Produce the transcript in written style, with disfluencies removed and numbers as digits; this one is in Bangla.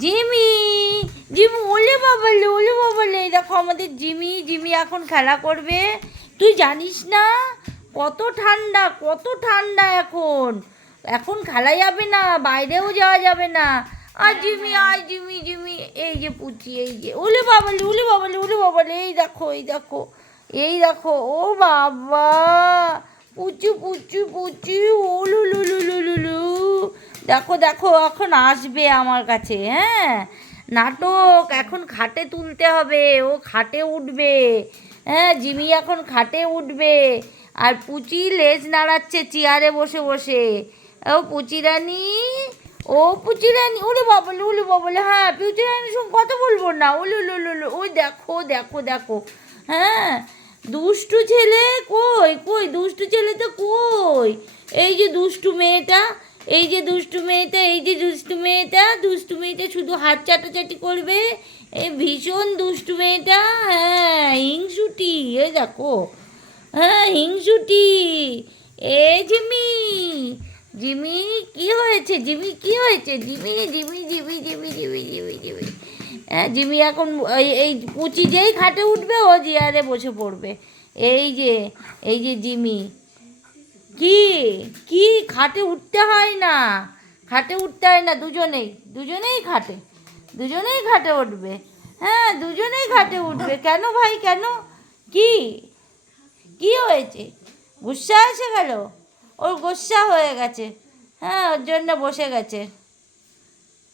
জিমি, জিমি, ওলে বাবালে, দেখো আমাদের জিমি, জিমি এখন খেলা করবে। তুই জানিস না কত ঠান্ডা এখন, এখন খেলা যাবে না, বাইরেও যাওয়া যাবে না। আর জিমি, আয় জিমি, জিমি, এই যে পুচি, এই যে ওলে বাবালে, এই দেখো, এই দেখো, এই দেখো, ও বাবা, পুচু পুচু পুচু, ওলু লু লু লু লু লু। দেখো দেখো, এখন আসবে আমার কাছে, হ্যাঁ, নাটক এখন খাটে তুলতে হবে, ও খাটে উঠবে। হ্যাঁ, জিমি এখন খাটে উঠবে। আর পুচি লেজ নাড়াচ্ছে চেয়ারে বসে বসে। ও পুচি রানী, ও পুচি রানী, ওলে বাবলে, হ্যাঁ পুচি রানীর সঙ্গে কথা বলবো না, ওলে লো লো লো, ওই দেখো দেখো দেখো, হ্যাঁ, দুষ্টু ছেলে, কই কই দুষ্টু ছেলে তো কই, এই যে দুষ্টু মেয়েটা, এই যে দুষ্টু মেয়েটা, এই যে দুষ্টু মেয়েটা, দুষ্টু মেয়েটা শুধু হাত চাটাচাটি করবে, এই ভীষণ দুষ্টু মেয়েটা, হ্যাঁ হিংসুটি, এই দেখো, হ্যাঁ হিংসুটি। এ জিমি, জিমি কি হয়েছে, জিমি কি হয়েছে, Jimmy Jimmy Jimmy Jimmy Jimmy Jimmy Jimmy, হ্যাঁ জিমি এখন এই পুচি যেই খাটে উঠবে ও চেয়ারে বসে পড়বে। এই যে, এই যে জিমি, কি, কি খাটে উঠতে হয় না, খাটে উঠতে হয় না, দুজনেই দুজনেই খাটে, দুজনেই খাটে উঠবে, হ্যাঁ দুজনেই খাটে উঠবে। কেন ভাই কেন, কি, কি হয়েছে, গুস্সা এসে গেল, ওর গুস্সা হয়ে গেছে, হ্যাঁ ওর জন্য বসে গেছে।